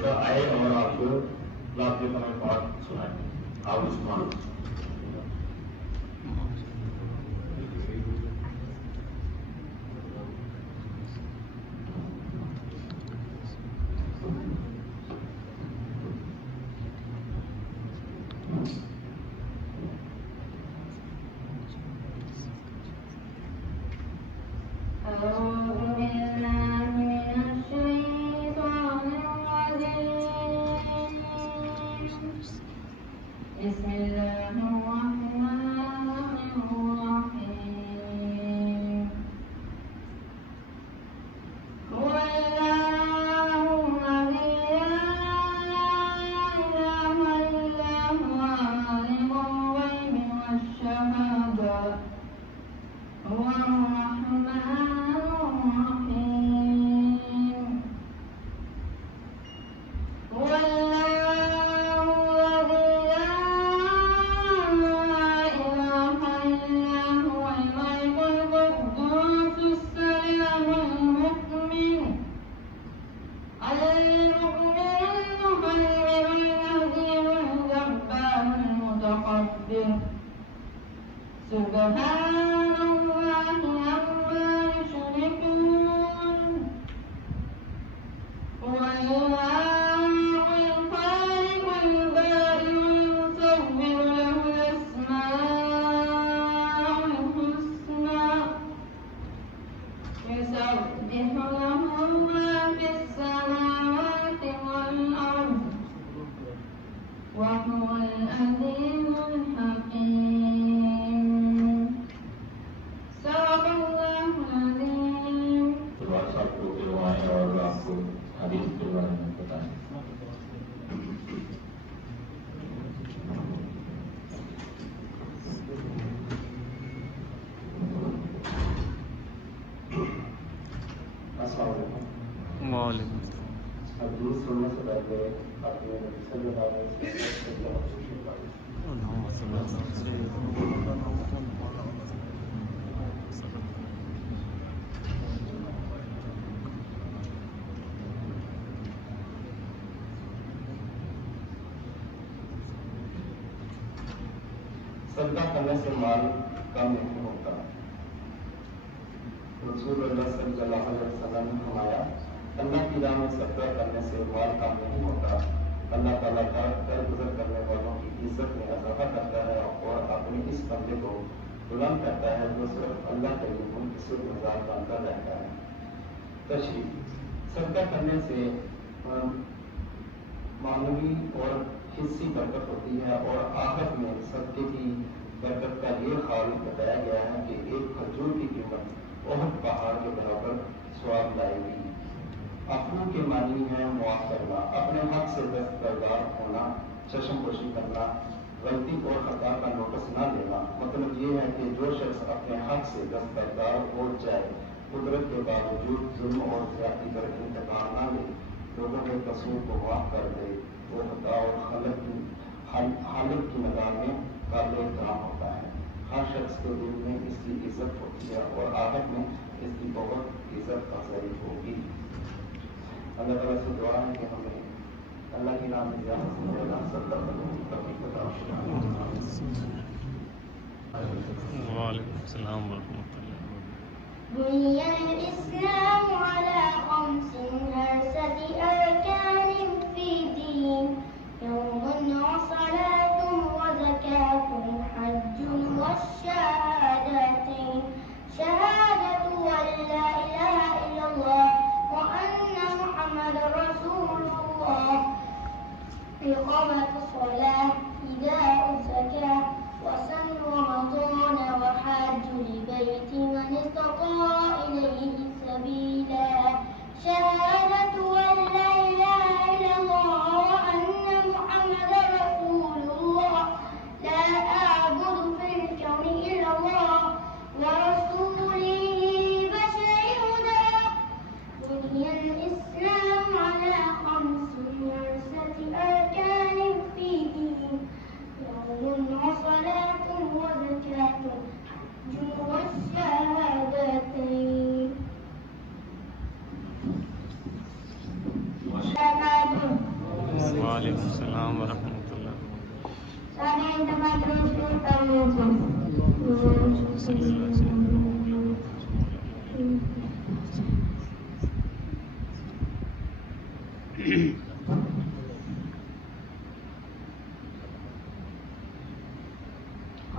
بیٹا آئے اور آپ کو لابد ہمیں بات سنائیں. آپ عثمان. صدقہ کرنے سے مال کم نہیں ہوتا. رسول اللہ صلی اللہ علیہ وسلم نے فرمایا اللہ کی راہ میں صدقہ کرنے سے مال کم نہیں ہوتا. اللہ تعالیٰ درگزر کرنے والوں کی عزت میں اضافہ کرتا ہے اور اپنے اس بندے کو بلند کرتا ہے جو صرف اللہ کے لیے منتظر مزاج بنتا رہتا ہے. تشریح: صدقہ کرنے سے معنوی اور حصی برکت ہوتی ہے اور آخرت میں صدقے کی برکت کا یہ خال بتایا گیا ہے کہ ایک کھجور کی قیمت احد پہاڑ کے برابر ثواب لائے گی. عفو کے معنی ہے معاف کرنا، اپنے حق سے دستبردار ہونا، چشم پوشی کرنا، غلطی اور خطا کا نوٹس نہ لینا. مطلب یہ ہے کہ جو شخص اپنے حق سے دستبردار ہو جائے، قدرت کے باوجود ظلم اور زیادتی کر انتقام نہ لے، لوگوں کے قصور کو معاف کر دے، وہ خطا اور حالت کی نگاہ میں قابل احترام ہوتا ہے. ہر شخص کے دل میں اس کی عزت ہوتی ہے اور آخرت میں اس کی بہت عزت افزائی ہوگی. اللہ تعالیٰ سے دعا ہے کہ ہمیں اللہ کی نام میں زیادہ سے زیادہ صدقہ کرنے کی توفیق عطا فرمائے. وعلیکم السلام ورحمۃ اللہ. بني الإسلام على 5 أركان في الدين يوم وصلاة وزكاة حج والشهادتين شهادة أن لا إله إلا الله وأن محمد رسول الله إقامة الصلاة إيتاء الزكاة وصوم رمضان وحج البيت من استطاع إليه سبيلا شهادة أن لا إله إلا الله وأن محمد رسول الله لا أعبد في الكون إلا الله ورسوله بشر هدى. بني الإسلام على 5 أركان في الدين وعلیکم السلام ورحمۃ اللہ سارے انتماد رسول کر لیجیے. صلی اللہ علیہ وسلم.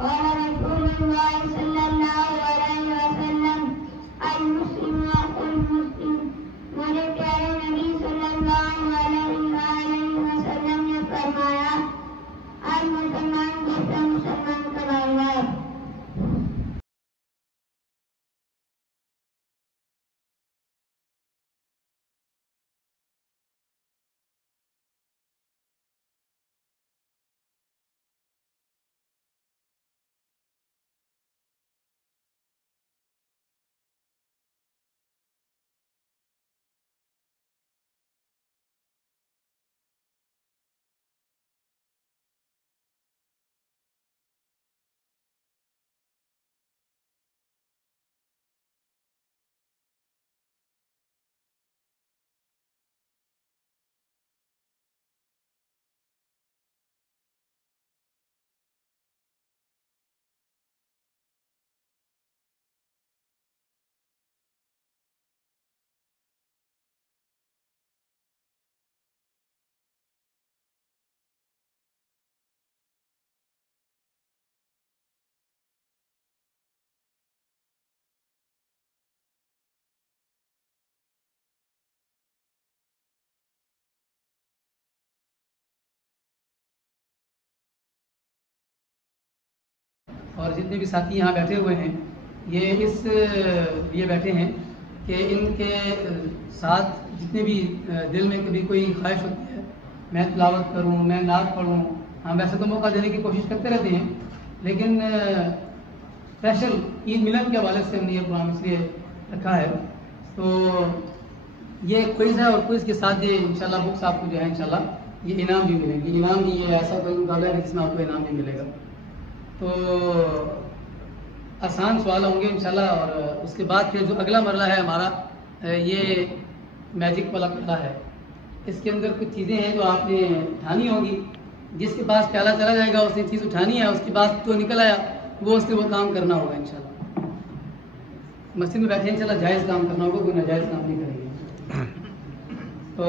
قال رسول الله صلى الله عليه وسلم المسلم أخو المسلم. میرے پیارے نبی صلی اللہ علیہ وسلم نے فرمایا آج مسلمان دوسرا مسلمان کا بھائی ہے. اور جتنے بھی ساتھی یہاں بیٹھے ہوئے ہیں یہ اس لیے بیٹھے ہیں کہ ان کے ساتھ جتنے بھی دل میں کبھی کوئی خواہش ہوتی ہے میں تلاوت کروں میں نعت پڑھوں. ہم ویسے تو موقع دینے کی کوشش کرتے رہتے ہیں لیکن اسپیشل عید ملن کے حوالے سے ہم نے یہ پروگرام اس لیے رکھا ہے. تو یہ کوئز ہے اور کوئز کے ساتھ یہ انشاءاللہ بکس آپ کو جو ہے انشاءاللہ یہ انعام بھی ملیں گے. انعام بھی یہ ایسا کوئی مقابلہ ہے جس میں آپ کو انعام بھی ملے گا. تو آسان سوال ہوں گے انشاءاللہ اور اس کے بعد پھر جو اگلا مرحلہ ہے ہمارا یہ میجک والا مرحلہ ہے. اس کے اندر کچھ چیزیں ہیں جو آپ نے اٹھانی ہوں گی. جس کے پاس پیالہ چلا جائے گا اس نے چیز اٹھانی ہے, اس کے بعد تو نکل آیا وہ اس سے وہ کام کرنا ہوگا انشاءاللہ. مسجد میں بیٹھے انشاءاللہ جائز کام کرنا ہوگا, کوئی ناجائز کام نہیں کریں گے. تو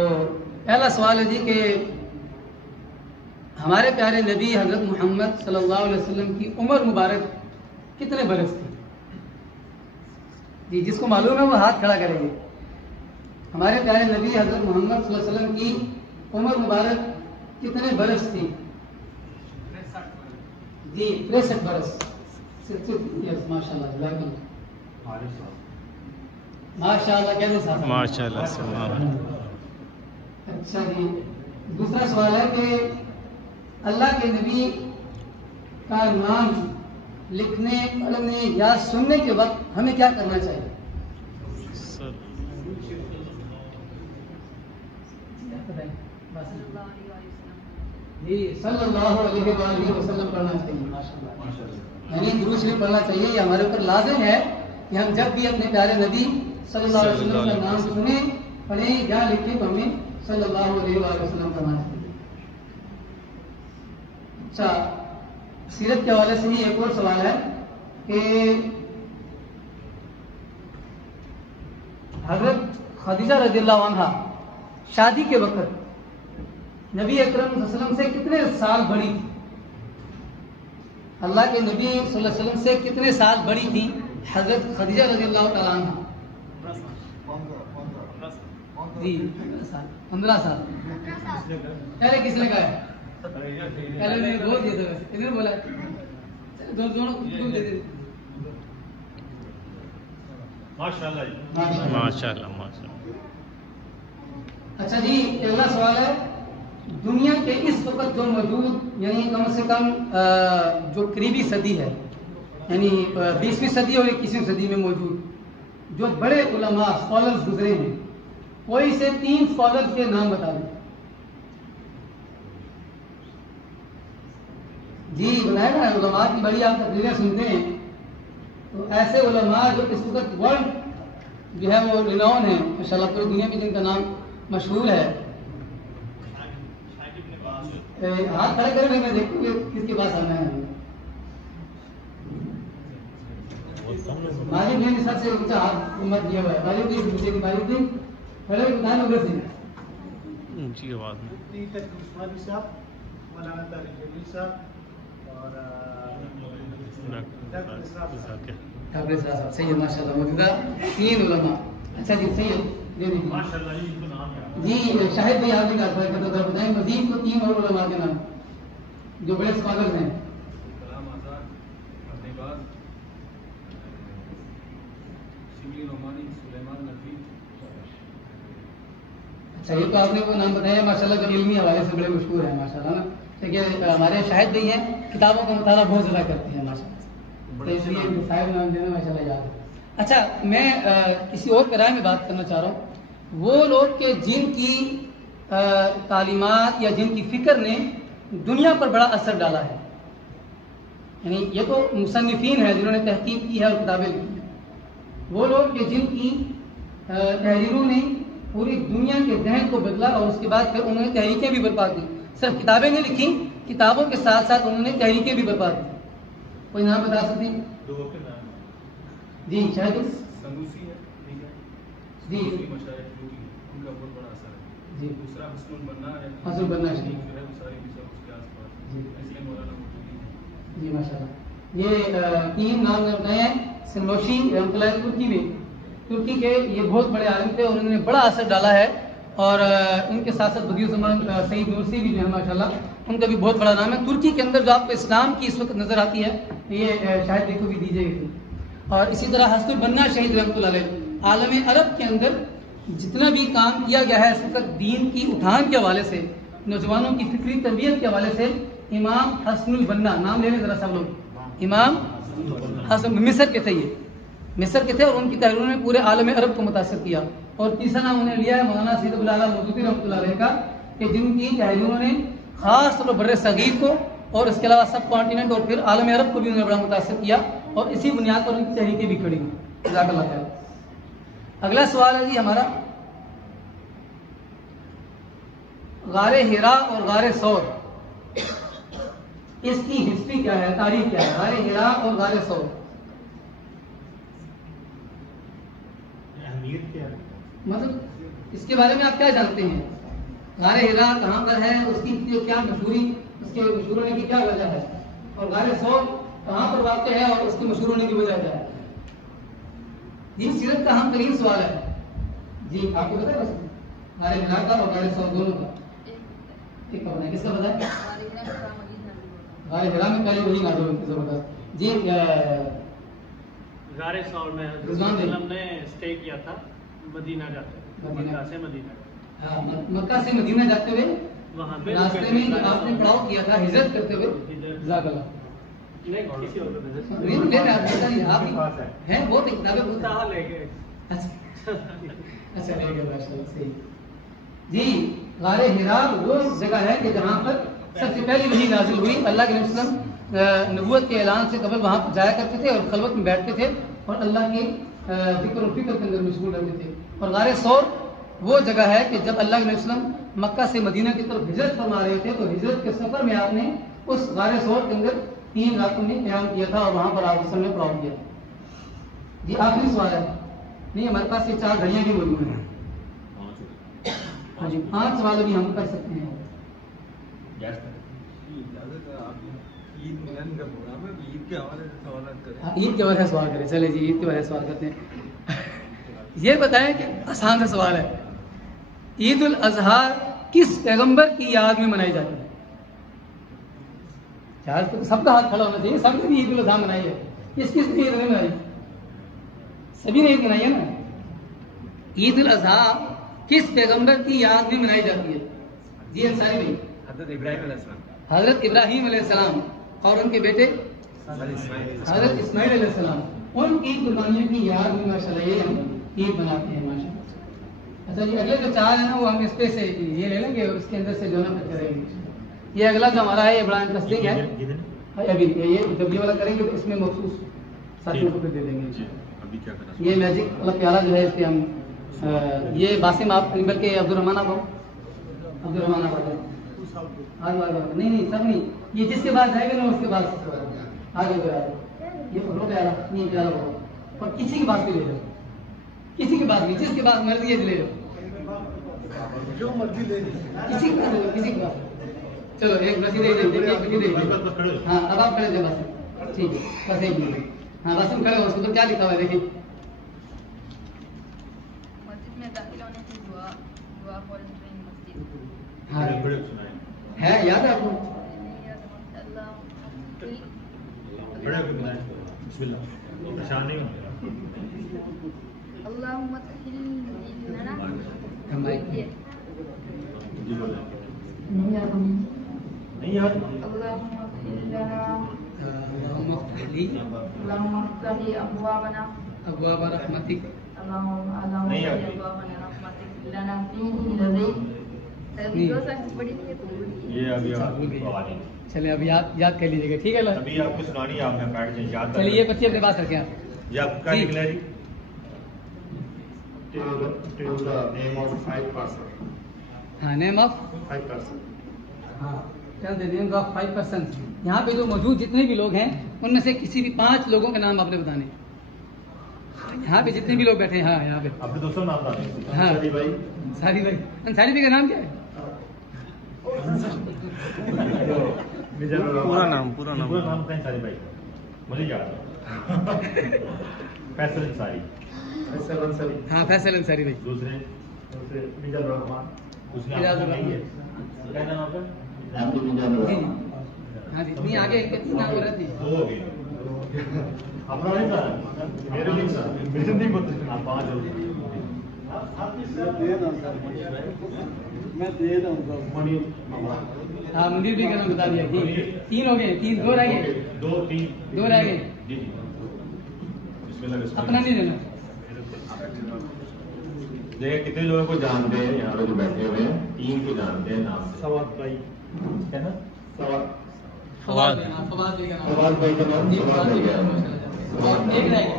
پہلا سوال ہے جی کہ ہمارے پیارے نبی حضرت محمد صلی اللہ علیہ وسلم کی عمر مبارک کتنے برس تھی؟ جی جس کو معلوم ہے وہ ہاتھ کھڑا کریں گے. ہمارے پیارے نبی حضرت محمد صلی اللہ علیہ وسلم کی عمر مبارک کتنے برس تھی؟ جی 63 برس. ماشاء اللہ ماشاء اللہ کہتے صاحب ماشاء اللہ. اچھا جی دوسرا سوال ہے کہ اللہ کے نبی کا نام لکھنے پڑھنے یا سننے کے وقت ہمیں کیا کرنا چاہیے؟ جی صلی اللہ علیہ وآلہ وسلم پڑھنا چاہیے. ماشاءاللہ یعنی درود شریف پڑھنا چاہیے. یہ ہمارے اوپر لازم ہے کہ ہم جب بھی اپنے پیارے نبی صلی اللہ علیہ وسلم کا نام سنیں پڑھیں یا لکھیں تو ہمیں صلی اللہ علیہ وآلہ وسلم پڑھنا چاہیے. اچھا سیرت کے حوالے سے ہی ایک اور سوال ہے کہ حضرت خدیجہ رضی اللہ عنہا شادی کے وقت نبی اکرم صلی اللہ علیہ وسلم سے کتنے سال بڑی تھی؟ اللہ کے نبی صلی اللہ علیہ وسلم سے کتنے سال بڑی تھی حضرت خدیجہ رضی اللہ تعالیٰ عنہ؟ جی 15 سال. پہلے کس نے کہا ہے؟ پہلے میں نے بول دیا تھا, ویسے انہوں نے بولا دونوں دے دے. ماشاءاللہ ماشاءاللہ. اچھا جی اگلا سوال ہے دنیا کے اس وقت جو موجود یعنی کم سے کم جو قریبی صدی ہے یعنی 20ویں صدی اور 21ویں صدی میں موجود جو بڑے علماء اسکالرز گزرے ہیں کوئی سے 3 اسکالرز کے نام بتا دیں. جی بتائے نا علماء کی بڑی آپ تقریریں سنتے ہیں تو ایسے علماء جو اس وقت ورلڈ جو ہے وہ ریناؤن ہے ماشاءاللہ پوری دنیا میں جن کا نام مشہور ہے. ہاتھ کھڑے کریں میں دیکھوں گا کس کے پاس آنا ہے. مالک نے سب سے اونچا ہاتھ مت دیا ہوا ہے. مالک جی مجھے مالک جی کھڑے بتائیں ادھر سے اونچی آواز میں. عثمانی صاحب، مولانا طارق جلیل صاحب اور ڈاکٹر صاحب سید ماشاء اللہ موجودہ 3 علماء. اچھا جی سید جی شاہد بھائی آپ نے کہا بتائیں مزید کو 3 اور علماء کے نام جو بڑے اسکالرز ہیں. اچھا یہ تو آپ نے وہ نام بتایا ماشاء اللہ جو علمی حوالے سے بڑے مشہور ہیں ماشاء اللہ نا. دیکھیے ہمارے شاہد بھائی ہیں کتابوں کا مطالعہ بہت زیادہ کرتے ہیں ماشاء اللہ، تو اس لیے صاحب نام دینا ماشاء اللہ یاد ہے. اچھا میں کسی اور رائے میں بات کرنا چاہ رہا ہوں. وہ لوگ کہ جن کی تعلیمات یا جن کی فکر نے دنیا پر بڑا اثر ڈالا ہے، یعنی یہ تو مصنفین ہیں جنہوں نے تحقیق کی ہے اور کتابیں لکھی ہیں. وہ لوگ کہ جن کی تحریروں نے پوری دنیا کے ذہن کو بدلا اور اس کے بعد پھر انہوں نے تحریکیں بھی برپا کی. صرف کتابیں نہیں لکھی، کتابوں کے ساتھ ساتھ انہوں نے تحریکیں بھی برپا کی. کوئی نام بتا سکتے ہیں؟ جی شاید سنوسی ہے، ٹھیک ہے، جی مشاہد جو بھی ان کا بہت بڑا اثر ہے. جی دوسرا حسن البنا ہے، حسن البنا جو ہے وہ ساری بھی اس کے آس پاس، جی اس لیے مولانا مودودی ہے. جی ماشاء اللہ. یہ 3 نام بتائے ہیں. سنوشی رحمۃ اللہ ترکی میں، ترکی کے یہ بہت بڑے عالم تھے اور انہوں نے بڑا اثر ڈالا ہے. اور ان کے ساتھ ساتھ بدیع الزمان سعید نورسی بھی جو ہے ماشاء اللہ ان کا بھی بہت بڑا نام ہے. ترکی کے اندر جو آپ کو اسلام کی اس وقت نظر آتی ہے یہ شاید دیکھو بھی دیجیے گی. اور اسی طرح حسن البنا شہید رحمۃ اللہ علیہ. عالم عرب کے اندر جتنا بھی کام کیا گیا ہے اس وقت دین کی اٹھان کے حوالے سے، نوجوانوں کی فکری تربیت کے حوالے سے، امام حسن البنا نام لے لیں ذرا سب لوگ. امام حسن مصر کے تھے، یہ مصر کے تھے اور ان کی تحریروں نے پورے عالم عرب کو متاثر کیا. اور تیسرا نام انہوں نے لیا ہے مولانا سید ابو الاعلی مودودی رحمۃ اللہ علیہ کا، کہ جن کی تحریروں نے خاص طور پر بر صغیر کو اور اس کے علاوہ سب کانٹیننٹ اور پھر عالم عرب کو بھی انہوں نے بڑا متاثر کیا اور اسی بنیاد پر ان کی تحریکیں بھی کھڑی. جزاک اللہ خیر. اگلا سوال ہے جی ہمارا غار ہرا اور غار ثور، اس کی ہسٹری کیا ہے، تاریخ کیا ہے؟ غار ہرا اور غار ثور مطلب اس کے بارے میں آپ کیا جانتے ہیں؟ غار ہرا کہاں پر ہے، اس کی کیا مشہوری، اس کے مشہور ہونے کی کیا وجہ ہے، اور غار ثور کہاں پر واقع ہے اور اس کے مشہور ہونے کی وجہ کیا ہے؟ یہ سیرت کا اہم ترین سوال ہے. جی آپ کو پتا ہے غار ہرا کا اور غار ثور دونوں کا ایک کا کس کا پتا ہے؟ غار ہرا میں پہلے وہی نازل ہوئی تھی زبردست. جی غار ثور میں رضوان وسلم نے اسٹے کیا تھا مدینہ جاتے ہوئے، مکہ سے مدینہ. ہاں مکہ سے مدینہ جاتے ہوئے وہاں پہ راستے میں جب آپ نے پڑاؤ کیا تھا ہجرت کرتے ہوئے، جزاک اللہ. نہیں کسی اور کو نہیں لے آپ بتائیے، آپ ہیں بہت کتابیں بہت کہاں لے گئے. اچھا لے گئے ماشاءاللہ صحیح. جی غار ہرا وہ جگہ ہے کہ جہاں پر سب سے پہلی وحی نازل ہوئی. اللہ کے نبی صلی اللہ علیہ وسلم نبوت کے اعلان سے قبل وہاں جایا کرتے تھے اور خلوت میں بیٹھتے تھے اور اللہ کے ذکر و فکر کے اندر مشغول رہتے تھے. اور غار ثور وہ جگہ ہے کہ جب اللہ کے نبی صلی اللہ علیہ وسلم مکہ سے مدینہ کی طرف ہجرت فرما رہے تھے تو ہجرت کے سفر میں آپ نے اس غار ثور کے اندر 3 راتوں میں قیام کیا تھا اور وہاں پر آپ وسلم نے پڑاؤ کیا. جی آخری سوال ہے. نہیں ہمارے پاس یہ 4 گھڑیاں بھی موجود ہیں. ہاں جی 5 سوال ابھی ہم کر سکتے ہیں. عید کے حوالے سے سوال کریں. چلے جی عید کے حوالے سے سوال کرتے ہیں. یہ بتائیں کہ آسان سا سوال ہے، عید الاضحیٰ کس پیغمبر کی یاد میں منائی جاتی ہے؟ یار سب کا ہاتھ کھڑا ہونا چاہیے. سب نے عید الاضحیٰ منائی ہے، کس کس نے عید نہیں منائی؟ سبھی نے عید منائی ہے نا. عید الاضحیٰ کس پیغمبر کی یاد میں منائی جاتی ہے؟ جی انصاری بھائی. حضرت ابراہیم علیہ السلام اور ان کے بیٹے حضرت اسماعیل علیہ السلام، ان کی قربانیوں کی یاد میں ماشاءاللہ یہ ہم عید مناتے ہیں ماشاءاللہ. اچھا جی اگلے جو 4 ہیں نا وہ ہم اس پہ سے یہ لے لیں گے، اس کے اندر سے جو نا کریں گے. یہ اگلا جو ہمارا ہے یہ بڑا انٹرسٹنگ ہے. ابھی یہ جب یہ والا کریں گے تو اس میں مخصوص ساتھیوں کو دے دیں گے. یہ میجک والا پیالہ جو ہے اس پہ ہم یہ باسم آپ بلکہ عبد الرحمان آپ عبد الرحمان آپ नहीं नहीं सब नहीं, ये जिसके पास जाएगा ना उसके पास आगे बढ़ा ये पकड़ो प्यारा, नहीं प्यारा पकड़ो, और किसी के पास भी ले लो, किसी के पास भी, जिसके पास मर्जी है ले लो, जो मर्जी ले किसी के पास ले लो, किसी के पास। चलो एक रसीद दे दीजिए, हाँ अब आप खड़े थे बस, ठीक है बस एक मिनट, हाँ बस हम खड़े हो, उसके ऊपर क्या लिखा हुआ है देखिए। मस्जिद में दाखिल होने से दुआ दुआ फॉर एंटरिंग मस्जिद। हाँ है याद है आपको? परेशान नहीं होंगे। अल्लाहुम्मा तहिल लना जी बोले नहीं यार नहीं यार अल्लाहुम्मा तहिल लना मुफ्तली अल्लाहुम्मा तहिल अबवाबना अबवाब रहमतिक, अल्लाहुम्मा नहीं यार। तहिल अबवाबना रहमतिक लना फीही लज़ी तभी दो साल बड़ी नहीं है ये अभी आप चलिए अभी याद कर लीजिएगा, ठीक है ला? अभी आपको सुनानी है, आप में बैठ जाए याद चलिए ये पर्ची अपने पास रखें आप। ये आपका निकला जी to the name of 5 person. हाँ नेम ऑफ 5 person. हाँ द नेम ऑफ 5%। यहाँ पे जो मौजूद जितने भी लोग हैं उनमें से किसी भी 5 लोगों के नाम आपने बताने। यहाँ पे जितने भी लोग बैठे हैं, हाँ यहाँ पे अपने दोस्तों नाम बताते हाँ Sorry, भाई. अंसारी भाई, अंसारी भाई का नाम क्या है? पूरा नाम पूरा नाम बताएं सारी भाई, मुझे याद है फैसल अंसारी, फैसल अंसारी. हाँ फैसल अंसारी भाई। दूसरे मिजानुर रहमान. उसने मिजानुर आपको नहीं है रहमान। क्या नाम आपका? Abdi मिजानुर जी रहमान. हाँ जी, इतनी आगे कितनी नाम हो रही थी? दो हो गए अपना नहीं था मेरे नहीं था मेरे नहीं पता आप 5 हो गए मैं दे दूंगा मणि हाँ मंदिर भी का नाम बता दिया, ठीक 3 हो गए, 3 2 रह गए, 2 3 2 रह गए, जी बिस्मिल्लाह अपना नहीं देना। देखिए कितने लोगों को जानते हैं यहाँ पे जो बैठे हुए हैं, 3 को जानते हैं नाम से। सवाद भाई क्या ना सवाल. फवाद भाई का नाम। सवाल भाई का नाम जी, सवाल फवाद भाई भाई का है. नाम। और एक रह गया,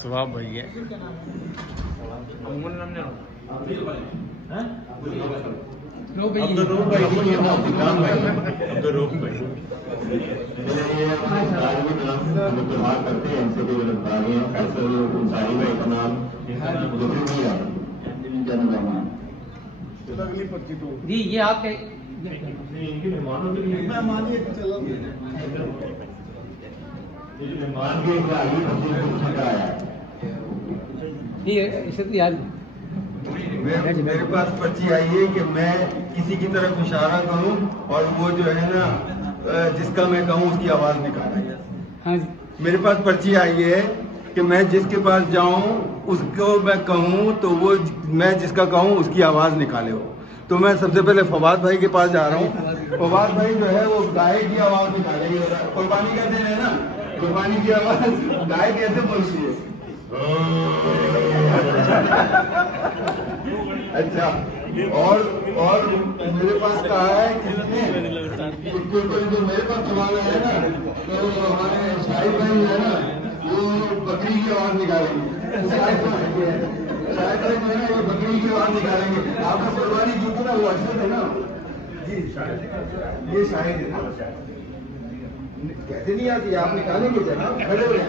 स्वाब भैया हैं? रो भाई। अब तो रूप भाई नहीं है, नाम भाई अब तो रूप भाई ये सारे नाम हम इस्तेमाल करते हैं, इनसे कोई गिरफ्तार नहीं है. फैसल अंसारी भाई का नाम मुझे नहीं याद. Abdi मिजानुर रहमान. अगली पर्ची तो जी ये आपके नहीं, इनके मेहमानों के लिए मैं मानिए कि चलो ये जो मेहमान मान के एक आगे पर्ची में कुछ लिखा आया है. ये इसे तो याद मेरे पास पर्ची आई है कि मैं किसी की तरफ इशारा करूं और वो जो है ना जिसका मैं कहूं उसकी आवाज निकाले. हाँ जी मेरे पास पर्ची आई है कि मैं जिसके पास जाऊं उसको मैं कहूं तो वो मैं जिसका कहूं उसकी आवाज निकाले हो. तो मैं सबसे पहले फवाद भाई के पास जा रहा हूं. फवाद भाई जो है वो गाय की आवाज निकालेंगे. कुर्बानी कहते हैं ना, कुर्बानी की आवाज गाय कैसे बोलती है? अच्छा. और मेरे पास कहा है किसने उसके ऊपर जो मेरे पास सवाल है ना, तो हमारे शाहिद भाई है ना वो बकरी की आवाज निकालेंगे. शाहिद भाई जो है ना वो बकरी की आवाज निकालेंगे. आपका कुर्बानी जो था ना वो अशरफ है ना जी, ये शाहिद है ना. कैसे नहीं आती, आप निकालेंगे जनाब. खड़े हो जाए,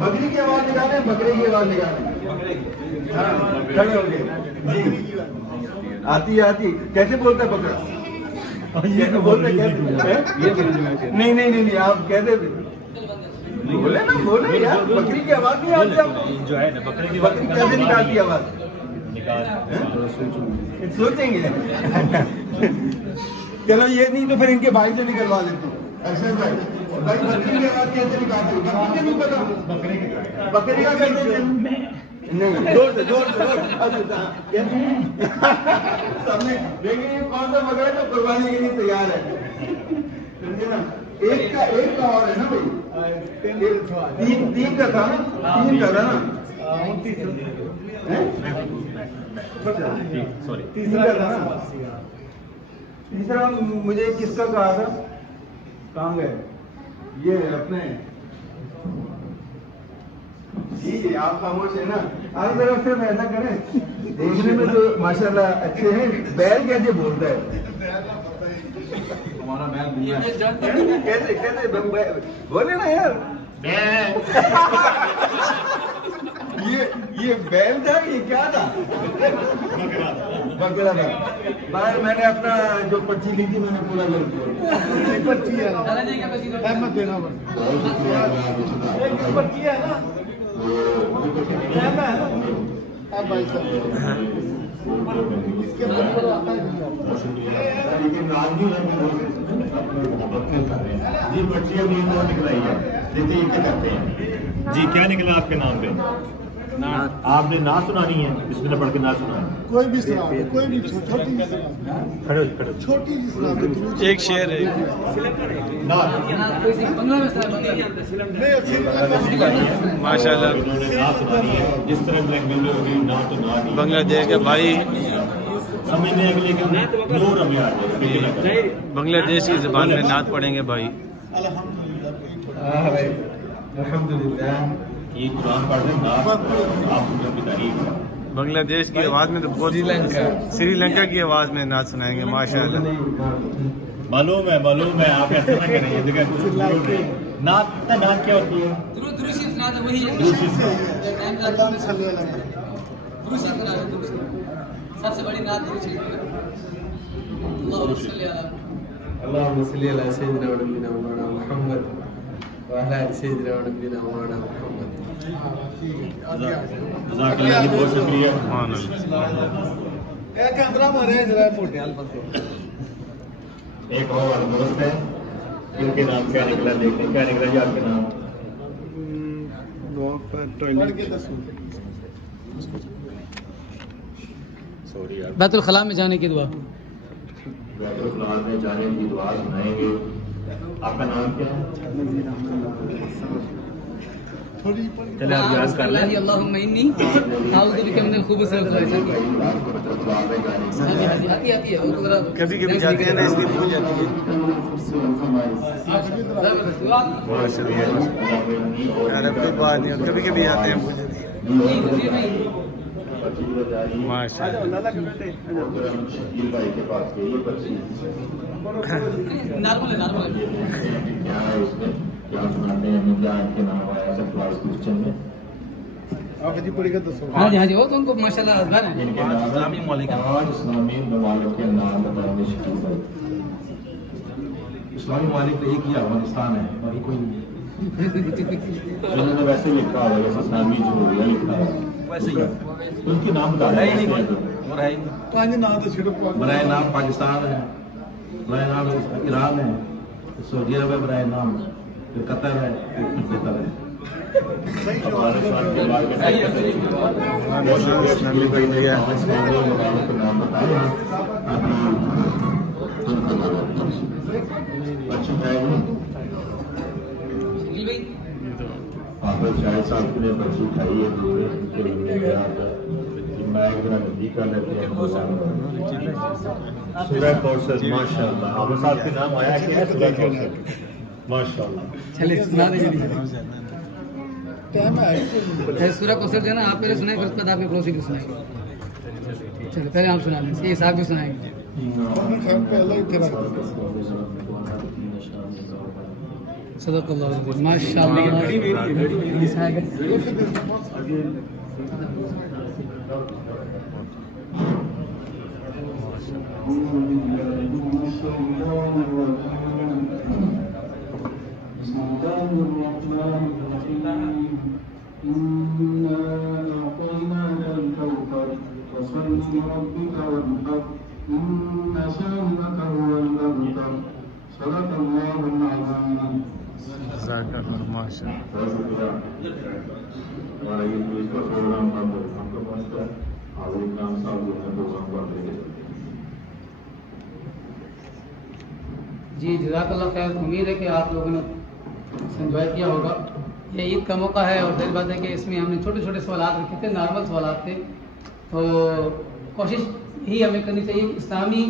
बकरी की आवाज निकालें, बकरे की आवाज निकालें. हाँ खड़े हो गए जी. आती कैसे बोलता है बकरा? ये बोलते कैसे? नहीं आप कहते बोले ना, बोले यार. बकरी की आवाज नहीं आती आपको? जो है ना बकरी कैसे निकालती है आवाज? सोचेंगे. चलो ये नहीं तो फिर इनके भाई से निकलवा देते हूँ. अक्षर भाई बकरी की आवाज कैसे निकालते हो? बकरी नहीं पता. बकरी का कहते हैं नहीं. जोर से सामने देखिए कौन सा बकरा जो कुर्बानी के लिए तैयार है. समझे ना. एक का और है ना भाई. 3 का था ना, 3 का था ना. सॉरी तीसरा था ना. तीसरा मुझे किसका कहा था? कहाँ गए ये अपने? ठीक है आप खामोश है ना. आगे तरफ से ऐसा करें, देखने में तो माशाल्लाह अच्छे हैं. बैल कैसे बोलता है? हमारा बैल भूया है। कैसे कैसे बोले ना यार। ये बैल था, ये क्या था? बकरा था। बाहर मैंने अपना जो पर्ची ली थी मैंने पूरा कर दिया। पर्ची है अहमद देना पर्ची है ना भाई साहब जी पर्ची अभी निकलाई है, देखते ये क्या करते हैं। जी क्या निकला आपके नाम पे? आपने ना सुनानी है, बिस्मिल्लाह पढ़ के ना सुनाए। कोई भी सुना दो, कोई भी छोटी सी सुना दो। खड़े खड़े छोटी सी सुना दो। एक शेर है। ना नहीं अच्छी लगा। माशाल्लाह उन्होंने ना सुनानी है, जिस तरह लैंग्वेज में होगी ना तो ना नहीं। बांग्लादेश के भाई समझने के लिए नूर हमें आ जाए। बांग्लादेश की ज़बान में नात पढ़ेंगे भाई। अल्हम्दुलिल्लाह ये कुरान पढ़ रहे ना आप की तारीफ। बांग्लादेश की आवाज़ में तो बहुत श्रीलंका की आवाज़ में नात सुनाएंगे माशाल्लाह। मालूम है आप ऐसे ना करेंगे। देखिए नात क्या होती है? सबसे बड़ी नात اللهم صل على سيدنا ونبينا مولانا محمد وعلى آل سيدنا ونبينا مولانا محمد. जज़ाकल्लाह जी, बहुत शुक्रिया। कैमरा मारे जरा फोटे एक और दोस्त है, इनके नाम क्या निकला, देखते हैं क्या निकला जी आपके नाम। सॉरी यार, बैतुल खला में जाने की दुआ। बैतुल खला में जाने की दुआ सुनाएंगे। आपका नाम क्या है? चले आप याद कर लें। अल्लाहुम्मा इन्नी आऊज़ु बिका मिनल खुबुसि वल खबाइस। आती है और जरा कभी कभी जाते हैं ना इसलिए भूल जाती है। यार कोई बात नहीं, कभी कभी आते हैं भूल जाते हैं। माशाल्लाह शकील भाई के पास गई ये पर्ची नॉर्मल है। क्या है इसमें, क्या सुनाते हैं, क्या इनके नाम आया सब क्लास क्वेश्चन में। आप जी पढ़ेगा दसो। हाँ जी वो तो उनको माशाल्लाह अज़गार है। इनके नाम इस्लामी ममालिक के नाम बताएंगे शकील भाई। इस्लामी मालिक तो एक ही अफगानिस्तान है और कोई नहीं। उन्होंने वैसे लिखा है, वैसे इस्लामी जमहूरिया लिखा है वैसे ही उनके नाम बता है ही नहीं रहे कोई। पांच नाम तो छिड़क बराए नाम पाकिस्तान है, बराए नाम ईरान है, सऊदी अरब है, बराए नाम फिर कतर है, फिर कतर है। अफगानिस्तान के बाद बहुत शुक्रिया शकील भाई ने इस्लामी ममालिक के नाम बताए हैं। अच्छी है आप शायद साहब ने पर्ची उठाई है, माइक जरा नजदीक कर लेते हैं। सूरह कौसर माशाल्लाह, आप साहब के नाम आया कि है सूरह कौसर माशाल्लाह। चलिए सुना दीजिए। टाइम है सूरह कौसर जो है ना आप पहले सुनाए, फिर उसके बाद आपके पड़ोसी को सुनाएंगे। चलो पहले आप सुना दें, ये साहब भी सुनाएंगे। पहले ही तेरा सदक़ल्लाहु माशाअल्लाह। हमारा ये न्यूज़ का प्रोग्राम बंद हो, हमको मस्त है हाजिर इकराम साहब जो है प्रोग्राम बंद है। जी जज़ाकल्लाह खैर। उम्मीद है कि आप लोगों ने एंजॉय किया होगा। ये ईद का मौका है और जाहिर बात है कि इसमें हमने छोटे छोटे सवाल रखे थे, नॉर्मल सवाल थे। तो कोशिश यही हमें करनी चाहिए कि इस्लामी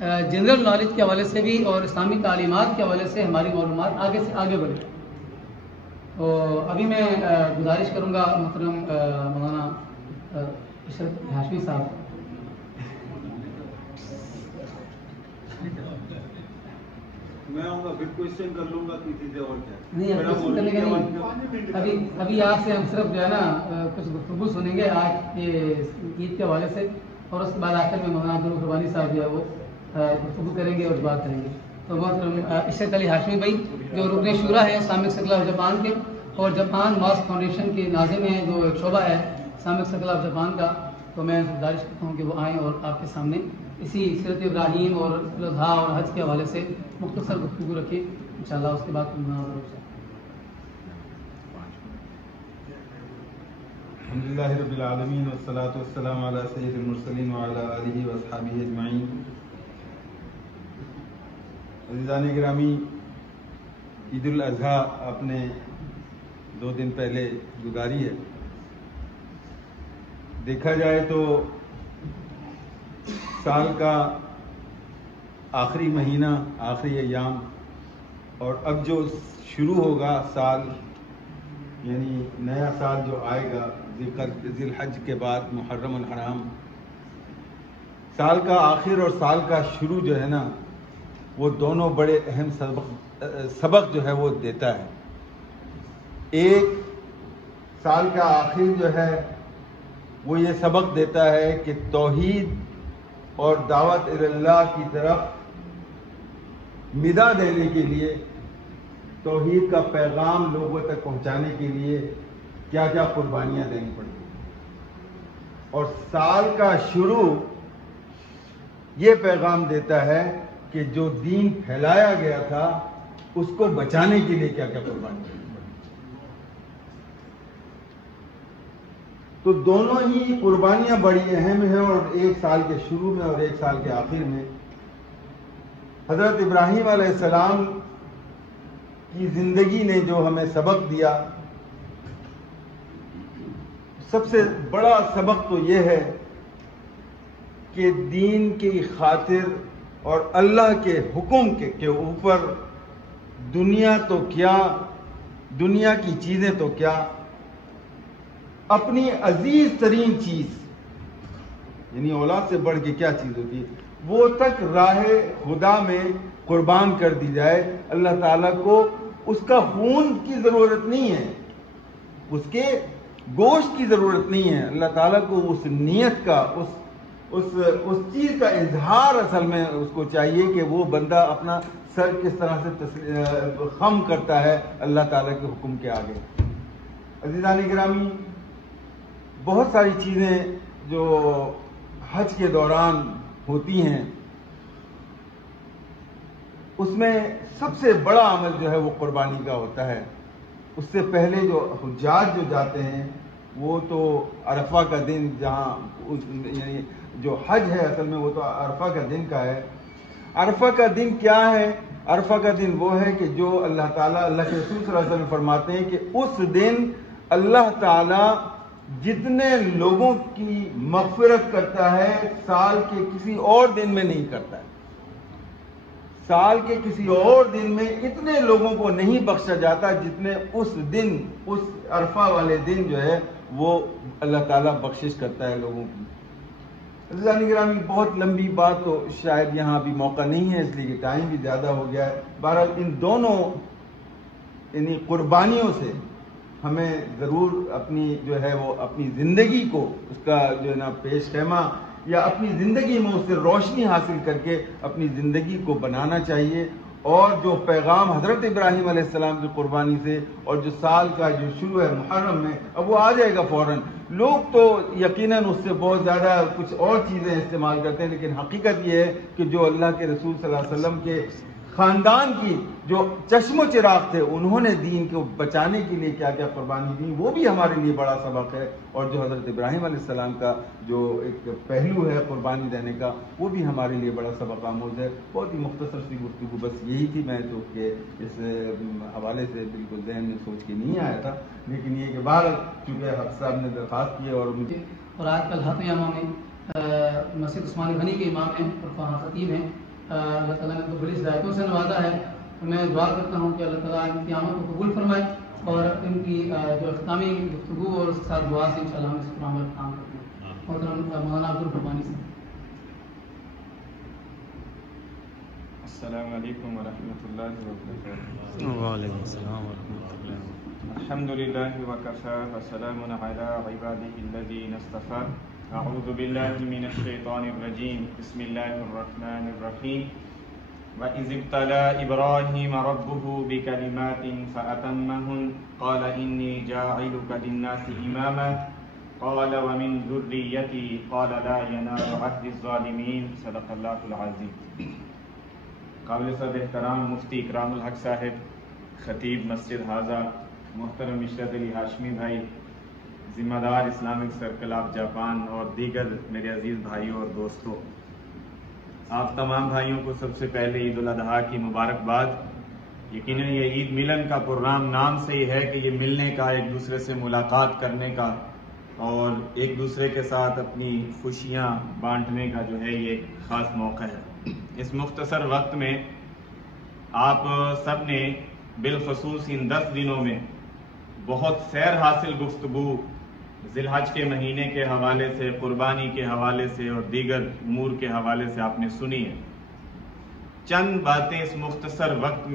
जनरल नॉलेज के हवाले से भी और इस्लामी तालीमात के हवाले से हमारी मालूमात आगे से आगे बढ़े। तो अभी मैं गुजारिश करूँगा मोहतरम मौलाना इशरत हाशमी साहब। मैं आऊँगा फिर क्वेश्चन कर लूँगा कि चीज़ें और क्या नहीं अब क्वेश्चन करने का नहीं, अभी आपसे हम सिर्फ जो है ना कुछ गुफ्तगू सुनेंगे आज के ईद के हवाले से, और उसके बाद आखिर में मौलाना अब्दुल कुर्बानी साहब जो है वो गुफ्तगू करेंगे और बात करेंगे। तो बहुत इशरत अली हाशमी भाई जो रुकन शुरा है इस्लामिक सर्कल ऑफ जापान के, और जापान मास्क फाउंडेशन के नाज़िम हैं, जो एक शोबा है इस्लामिक सर्कल ऑफ जापान का, तो मैं गुजारिश करता हूँ कि वो आएँ और आपके सामने इसी सीरत इब्राहीम और अज़हा और हज के हवाले से मुख्तसर गुफ्तगू रखें इंशाअल्लाह। उसके बाद अल्हम्दुलिल्लाहि रब्बिल आलमीन वस्सलातु वस्सलामु अला सय्यिदिल मुरसलीन व अला आलिहि व अस्हाबिहि अजमाइन। अज़ीज़ान गिरामी, ईद उल अज़हा आपने 2 दिन पहले गुजारी है। देखा जाए तो साल का आखिरी महीना, आखिरी अय्याम, और अब जो शुरू होगा साल, यानी नया साल जो आएगा ज़िल हज के बाद मुहर्रम अल हराम, साल का आखिर और साल का शुरू जो है ना, वो दोनों बड़े अहम सबक जो है वो देता है। एक, साल का आखिर जो है वो ये सबक देता है कि तौहीद और दावत इल्लाह की तरफ निदा देने के लिए, तौहीद का पैगाम लोगों तक पहुंचाने के लिए क्या क्या कुर्बानियां देनी पड़ती हैं। और साल का शुरू ये पैगाम देता है कि जो दीन फैलाया गया था उसको बचाने के लिए क्या क्या कुर्बानी देनी पड़ती। तो दोनों ही कुर्बानियां बड़ी अहम हैं, और एक साल के शुरू में और एक साल के आखिर में। हजरत इब्राहीम अलैहिस्सलाम की जिंदगी ने जो हमें सबक दिया, सबसे बड़ा सबक तो यह है कि दीन की खातिर और अल्लाह के हुक्म के ऊपर दुनिया तो क्या, दुनिया की चीजें तो क्या, अपनी अजीज तरीन चीज, यानी औलाद से बढ़ के क्या चीज होती है, वो तक राह खुदा में कुर्बान कर दी जाए। अल्लाह ताला को उसका खून की जरूरत नहीं है, उसके गोश्त की जरूरत नहीं है। अल्लाह ताला को उस नियत का, उस चीज का इजहार असल में उसको चाहिए कि वो बंदा अपना सर किस तरह से खम करता है अल्लाह ताला के हुक्म के आगे। अज़ीज़ान गिरामी, बहुत सारी चीज़ें जो हज के दौरान होती हैं, उसमें सबसे बड़ा अमल जो है वो कुर्बानी का होता है। उससे पहले जो हुज्जाज जो जाते हैं, वो तो अरफा का दिन, जहाँ यानी जो हज है असल में वो तो अरफा का दिन का है। अरफा का दिन क्या है? अरफा का दिन वो है कि जो अल्लाह ताला, अल्लाह के रसूल सल्लल्लाहु अलैहि वसल्लम फरमाते हैं कि उस दिन अल्लाह ताला जितने लोगों की मग़फ़िरत करता है साल के किसी और दिन में नहीं करता है। साल के किसी और दिन में इतने लोगों को नहीं बख्शा जाता जितने उस दिन, उस अरफा वाले दिन जो है वो अल्लाह ताला बख्शिश करता है लोगों की। अज़ीज़ान गिरामी, बहुत लंबी बात तो शायद यहाँ अभी मौका नहीं है, इसलिए कि टाइम भी ज़्यादा हो गया है। बहरहाल इन दोनों यानी कुर्बानियों से हमें ज़रूर अपनी जो है वो अपनी ज़िंदगी को, उसका जो है ना पेश खैमा या अपनी ज़िंदगी में उससे रोशनी हासिल करके अपनी ज़िंदगी को बनाना चाहिए। और जो पैगाम हज़रत इब्राहीम अलैहिस्सलाम की कुर्बानी से, और जो साल का जो शुरू है मुहर्रम में, अब वो आ जाएगा फ़ौरन। लोग तो यकीनन उससे बहुत ज़्यादा कुछ और चीज़ें इस्तेमाल करते हैं, लेकिन हकीकत ये है कि जो अल्लाह के रसूल सल्लल्लाहु अलैहि वसल्लम के ख़ानदान की जो चश्मो चिराग थे, उन्होंने दीन को बचाने के लिए क्या क्या कुर्बानी दी, वो भी हमारे लिए बड़ा सबक है। और जो हज़रत इब्राहीम अलैहिस्सलाम का जो एक पहलू है कुर्बानी देने का, वो भी हमारे लिए बड़ा सबक आमूज़ है। बहुत ही मुख्तसर सी गुफ्तगू बस यही थी, मैं तो कि इस हवाले से बिल्कुल जहन में सोच के नहीं आया था, लेकिन ये कि बाहर चूँकि हफ़ साहब ने दरख्वास्त की और मुझे, और आजकल हक़ इमाम में मस्जिद उस्मान गनी के इमाम हैं और ख़तीब हैं, अल्लाह ताला ने तो बड़ी हिदायतों से नवाजा है। तो मैं दुआ करता हूँ कि अल्लाह ताला इनकी आमद को कबूल फरमाए, और इनकी जो अख्तामी गुफ्तगू और उसके साथ दुआ से इंशाअल्लाह हम इस प्रोग्राम में काम करते हैं। और मौलाना अब्दुल कुर्बानी से السلام علیکم ورحمۃ اللہ وبرکاتہ۔ وعلیکم السلام ورحمۃ اللہ۔ الحمد للہ وکفی وسلام علی عبادہ الذین اصطفی۔ اعوذ باللہ من الشیطان الرجیم، بسم اللہ الرحمن الرحیم۔ وَإِذِ ابْتَلَىٰ إِبْرَاهِيمَ رَبُّهُ بِكَلِمَاتٍ فَأَتَمَّهُنَّ قَالَ إِنِّي جَاعِلُكَ لِلنَّاسِ إِمَامًا قَالَ وَمِن ذُرِّيَّتِي قَالَ لَا يَنَالُ عَهْدِ الظَّالِمِينَ صدق اللہ العظیم۔ قابل صد احترام مفتی اکرام الحق صاحب، خطیب مسجد حاضہ، محترم عشرت علی ہاشمی بھائی، ذمہ دار اسلامک سرکل آف جاپان اور دیگر میرے عزیز بھائیوں اور دوستوں، آپ تمام بھائیوں کو سب سے پہلے عید الاضحیٰ کی مبارکباد۔ یقیناً یہ عید ملن کا پروگرام نام سے ہی ہے کہ یہ ملنے کا، ایک دوسرے سے ملاقات کرنے کا اور ایک دوسرے کے ساتھ اپنی خوشیاں بانٹنے کا جو ہے یہ ایک خاص موقع ہے۔ اس مختصر وقت میں آپ سب نے بالخصوص ان 10 دنوں میں بہت سیر حاصل گفتگو ذی الحج کے مہینے کے حوالے سے، قربانی کے حوالے سے اور دیگر امور کے حوالے سے آپ نے سنی ہے۔ چند باتیں اس مختصر وقت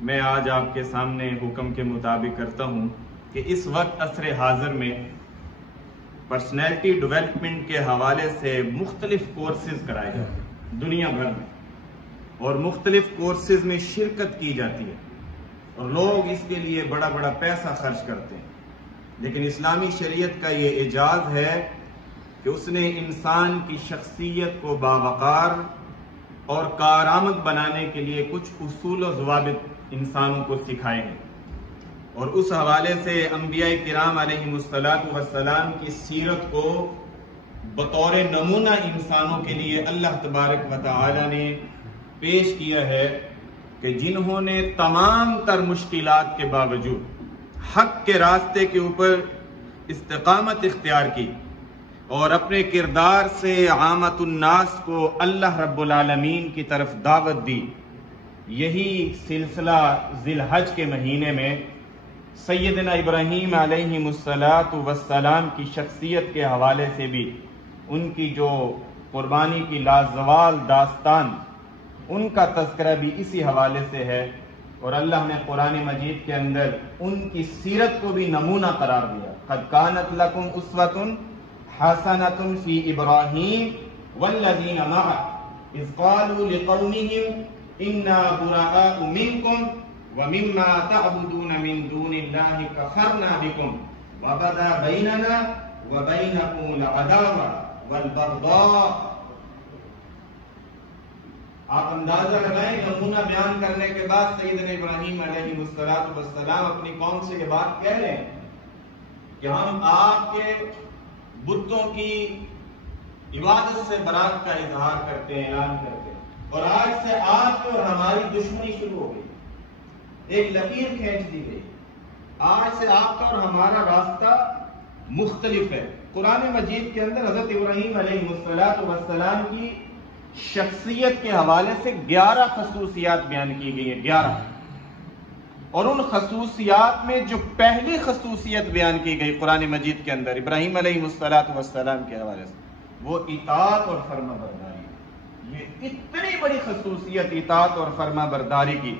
میں آج آپ کے سامنے حکم کے مطابق کرتا ہوں کہ اس وقت عصر حاضر میں پرسنالٹی ڈیولپمنٹ کے حوالے سے مختلف کورسز کرائے جاتے ہیں دنیا بھر میں، اور مختلف کورسز میں شرکت کی جاتی ہے اور لوگ اس کے لیے بڑا بڑا پیسہ خرچ کرتے ہیں، لیکن اسلامی شریعت کا یہ اعجاز ہے کہ اس نے انسان کی شخصیت کو باوقار اور کارآمد بنانے کے لیے کچھ اصول و ضوابط انسانوں کو سکھائے ہیں، اور اس حوالے سے انبیاء کرام علیہم السلام کی سیرت کو بطور نمونہ انسانوں کے لیے اللہ تبارک و تعالی نے پیش کیا ہے کہ جنہوں نے تمام تر مشکلات کے باوجود حق کے راستے کے اوپر استقامت اختیار کی اور اپنے کردار سے عامت الناس کو اللہ رب العالمین کی طرف دعوت دی۔ یہی سلسلہ ذی الحج کے مہینے میں سیدنا ابراہیم علیہ السلام کی شخصیت کے حوالے سے بھی، ان کی جو قربانی کی لازوال داستان، ان کا تذکرہ بھی اسی حوالے سے ہے، اور اللہ نے قرآن مجید کے اندر ان کی سیرت کو بھی نمونہ قرار دیا۔ قد کانت لکم اسوۃ حسنۃ فی ابراہیم والذین معہ اذ قالوا لقومہم انا براء منکم ومما تعبدون من دون اللہ کفرنا بکم وبدا بیننا وبینکم العداوۃ والبغضاء۔ آپ اندازہ لگائیں، نمونہ بیان کرنے کے بعد سیدنا ابراہیم علیہ السلام اپنی قوم سے یہ بات کہہ رہے ہیں کہ ہم آپ کے بتوں کی عبادت سے برات کا اظہار کرتے ہیں، اعلان کرتے ہیں، اور آج سے آپ کی اور ہماری دشمنی شروع ہو گئی، ایک لکیر کھینچ دی گئی۔ آج سے آپ کا اور ہمارا راستہ مختلف ہے۔ قرآن مجید کے اندر حضرت ابراہیم علیہ السلام کی شخصیت کے حوالے سے 11 خصوصیات بیان کی گئی ہیں، 11، اور ان خصوصیات میں جو پہلی خصوصیت بیان کی گئی قرآن مجید کے اندر ابراہیم علیہ السلام کے حوالے سے، وہ اطاعت اور فرما برداری۔ یہ اتنی بڑی خصوصیت اطاعت اور فرما برداری کی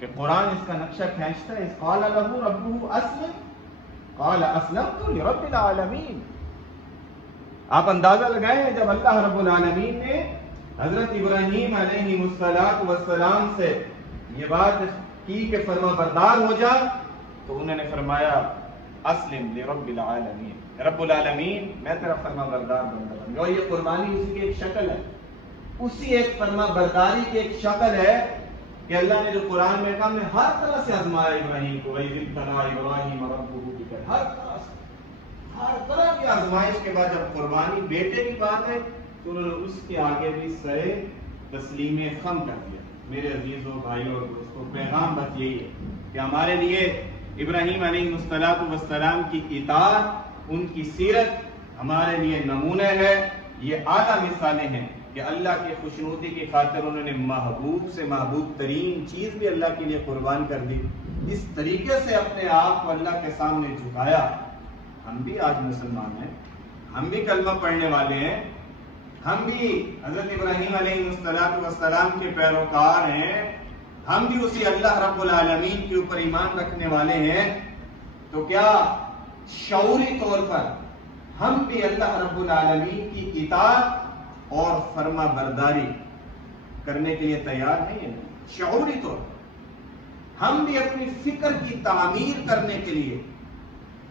کہ قرآن اس کا نقشہ کھینچتا ہے۔ قال لہ ربہ اسلم قال اسلمت لرب العالمین۔ آپ اندازہ لگائیں، جب اللہ رب العالمین نے حضرت ابراہیم علیہ السلام سے یہ بات کی کہ فرما بردار ہو جا، تو انہوں نے فرمایا اسلم لرب العالمین، رب العالمین میں تیرا فرما بردار بندہ بن گیا۔ یہ قربانی اسی کی ایک شکل ہے، اسی ایک فرما برداری کی ایک شکل ہے کہ اللہ نے جو قرآن میں کہا، ہم نے ہر طرح سے آزمایا ابراہیم کو، وَإِذِ ابْتَلَىٰ إِبْرَاهِيمَ رَبُّهُ بِكَلِمَاتٍ، ہر طرح کی آزمائش کے بعد جب قربانی بیٹے کی بات ہے تو انہوں نے اس کے آگے بھی سرے تسلیم خم کر دیا۔ میرے عزیزوں، بھائیوں اور دوستوں، پیغام بس یہی ہے کہ ہمارے لیے ابراہیم علیہ السلام کی اطاعت، ان کی سیرت ہمارے لیے نمونہ ہے۔ یہ اعلیٰ مثالیں ہیں کہ اللہ کی خوشنودی کی خاطر انہوں نے محبوب سے محبوب ترین چیز بھی اللہ کے لیے قربان کر دی۔ اس طریقے سے اپنے آپ کو اللہ کے سامنے جھکایا۔ ہم بھی آج مسلمان ہیں، ہم بھی کلمہ پڑھنے والے ہیں، हम भी हजरत इब्राहीम अलैहिस्सलाम के पैरोकार हैं, हम भी उसी अल्लाह रब्बुल आलमीन के ऊपर ईमान रखने वाले हैं, तो क्या शऊरी तौर पर हम भी अल्लाह रब्बुल आलमीन की इताअत और फर्मा बरदारी करने के लिए तैयार हैं? शऊरी तौर पर हम भी अपनी फिक्र की तामीर करने के लिए,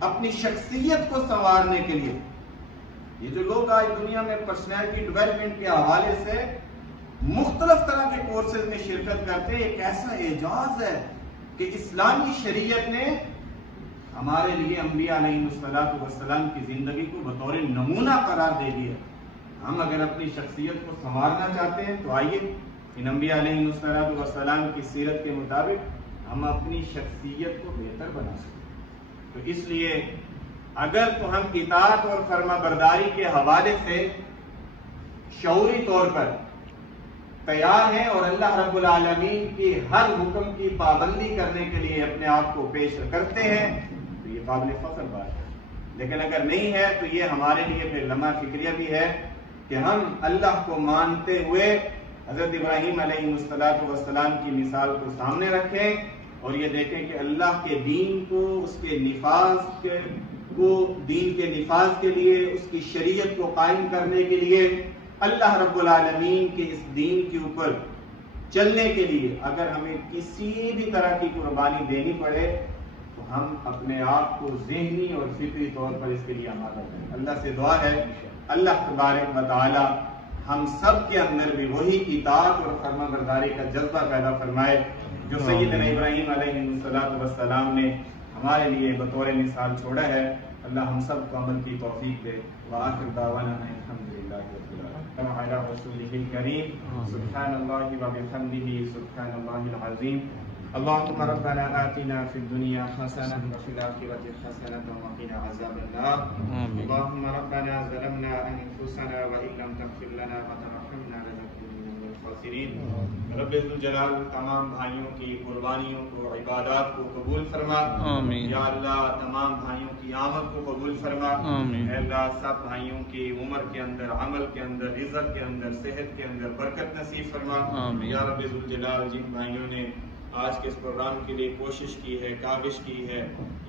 अपनी शख्सियत को संवारने के लिए, ये जो लोग आज दुनिया में पर्सनैलिटी डेवलपमेंट के हवाले से मुख्तलिफ तरह के कोर्सेज में शिरकत करते हैं, एक ऐसा एजाज है कि इस्लामी शरीयत ने हमारे लिए अंबिया अलैहिस्सलाम की जिंदगी को बतौर नमूना करार दे दिया। हम अगर अपनी शख्सियत को संवारना चाहते हैं तो आइए इन अंबिया अलैहिस्सलाम की सीरत के मुताबिक हम अपनी शख्सियत को बेहतर बना सकते। तो इसलिए अगर तो हम इताअत और फर्मा बरदारी के हवाले से शऊरी तौर पर तैयार हैं और अल्लाह रब्बुल आलमीन की हर हुक्म की पाबंदी करने के लिए अपने आप को पेश करते हैं, तो ये काबिल फख्र बात है। लेकिन अगर नहीं है तो ये हमारे लिए फिर लम्हा फिक्रिया भी है कि हम अल्लाह को मानते हुए हजरत इब्राहीम अलैहिस्सलाम की मिसाल को सामने रखें और ये देखें कि अल्लाह के दीन को, उसके दीन के निफाज के लिए, उसकी शरीयत को कायम करने के लिए, अल्लाह रब्बुल आलमीन के इस दीन के ऊपर चलने के लिए अगर हमें किसी भी तरह की कुर्बानी देनी पड़े तो हम अपने आप को ज़हनी और फिक्री तौर पर इसके लिए आमादा करें। अल्लाह से दुआ है अल्लाह तबारक व तआला हम सब के अंदर भी वही इताअत और फर्माबरदारी का जज्बा पैदा फरमाए जो सय्यदना इब्राहीम अलैहिस्सलाम ने हमारे लिए बतौर मिसाल छोड़ा है। अल्लाह हम सब को अमल की तौफीक दे। व आखिर दावाना अल्हम्दुलिल्लाहि रब्बिल आलमीन अला रसूलिहिल करीम सुब्हानल्लाहि व बिहम्दिही सुब्हानल्लाहिल अज़ीम। अल्लाहुम्मा रब्बना आतिना फिद दुनिया हसनह व फिल आखिरति हसनह व क़िना अज़ाबन्नार। अल्लाहुम्मा रब्बना ज़लमना अनफुसना व इन लम तग़फिर लना व तरहमना लनकुनन्ना मिनल ख़ासिरीन। रब्बिल जलाल तमाम भाइयों की कुर्बानियों को, इबादत को कबूल फरमा। आमीन। या अल्लाह तमाम भाइयों की आमद को कबूल फरमा। आमीन। अल्लाह सब भाइयों की उम्र के अंदर, अमल के अंदर, रिज़्क़ के अंदर, सेहत के अंदर बरकत नसीब फरमा। आमीन। या रब्बिल जलाल जिन भाइयों ने आज के इस प्रोग्राम के लिए कोशिश की है, काविश की है,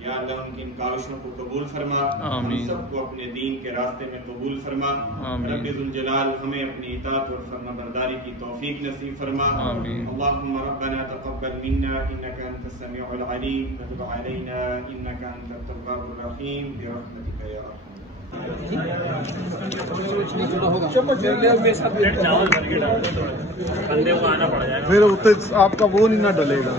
या अल्लाह उनकी इन काविशों को कबूल फरमा। आमीन। सबको अपने दीन के रास्ते में कबूल फरमा। रब्बिल जलाल हमें अपनी इताअत और फर्माबरदारी की तौफीक नसीब फरमा। आमीन। अल्लाहुम्मा रब्बना तक़ब्बल मिन्ना इन्नका अंतस समीउल अलीम व तुब अलैना इन्नका अंतत तव्वाबुर रहीम बिरहमतिका या अरहम। फिर आपका वो नहीं ना डलेगा।